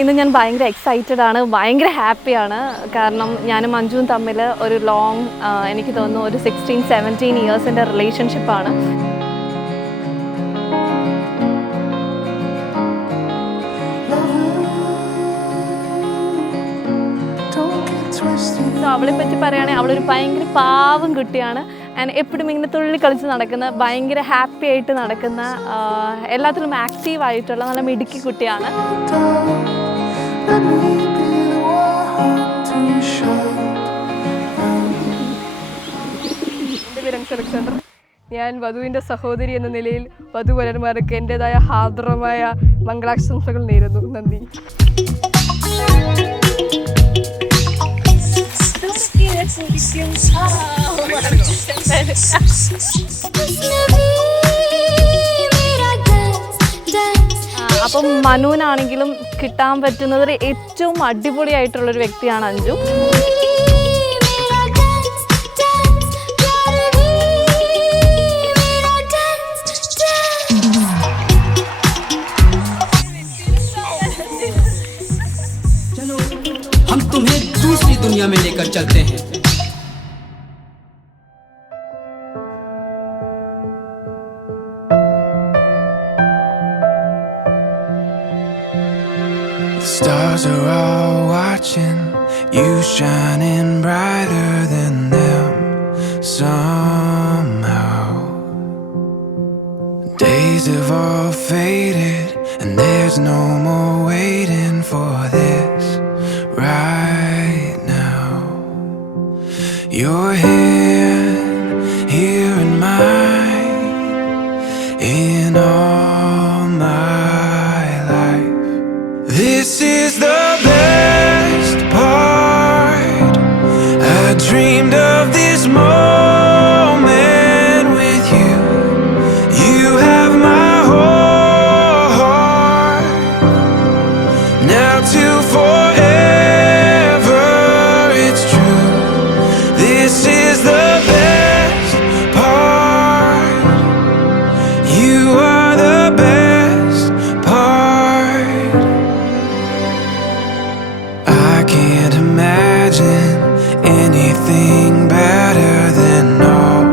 ഇന്ന് ഞാൻ ഭയങ്കര എക്സൈറ്റഡ് ആണ്, ഭയങ്കര ഹാപ്പിയാണ്. കാരണം ഞാനും മഞ്ജുവും തമ്മിൽ ഒരു ലോങ്, എനിക്ക് തോന്നുന്നു ഒരു 16-17 ഇയേഴ്സിൻ്റെ റിലേഷൻഷിപ്പാണ്. സോ അവളെ പറ്റി പറയുകയാണെങ്കിൽ അവളൊരു ഭയങ്കര പാവം കുട്ടിയാണ്. ആൻഡ് എപ്പോഴും ഇങ്ങനെ തുള്ളി കളിച്ച് നടക്കുന്ന, ഭയങ്കര ഹാപ്പി ആയിട്ട് നടക്കുന്ന, എല്ലാത്തിലും ആക്റ്റീവായിട്ടുള്ള നല്ല മിടുക്കി കുട്ടിയാണ്. എൻ്റെ പേര് അലക്സാണ്ടർ. ഞാൻ വധുവിൻ്റെ സഹോദരി എന്ന നിലയിൽ വധുവരന്മാർക്ക് എൻ്റെതായ ഹാർദവമായ മംഗളാശംസകൾ നേരുന്നു. നന്ദി. അപ്പം മനുവിനാണെങ്കിലും കിട്ടാൻ പറ്റുന്നത് ഏറ്റവും അടിപൊളിയായിട്ടുള്ളൊരു വ്യക്തിയാണ് അഞ്ജു. हम तुम्हें दूसरी दुनिया में लेकर चलते हैं. The stars are all watching you shining brighter than them somehow. Days have all faded and there's no more waiting for this right now. Your hand here in mine in all my life. This is the best part. I dreamed of this moment with you. You have my whole heart. Now to forever, it's true. This is the best part. You are the best part. I can't imagine anything better than all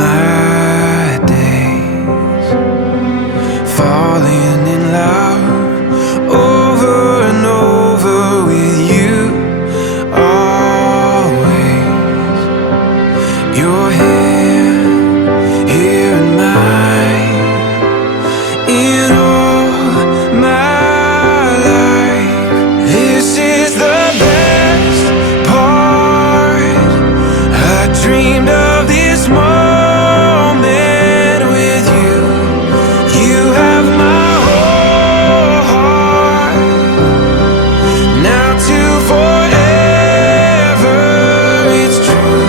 my days. Falling in love over and over with you always. Your hand here in mine in all my life. This is the best part. I dreamed of this moment with you. You have my whole heart. Now to forever, it's true.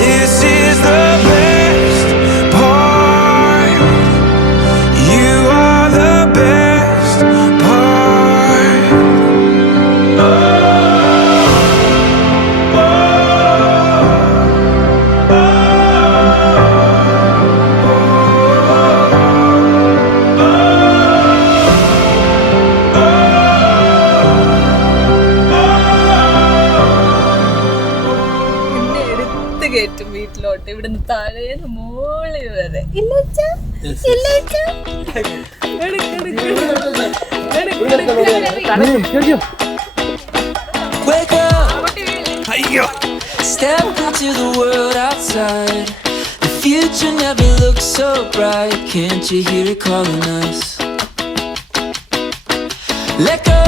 This is the best part. You are the best part. എന്നെ എടുത്ത് കയറ്റും വീട്ടിലോട്ട്, ഇവിടുന്ന് താഴേന്ന് മോളി വരെ. Wake up! Step into the world outside. The future never looks so bright. Can't you hear it calling us? Let go!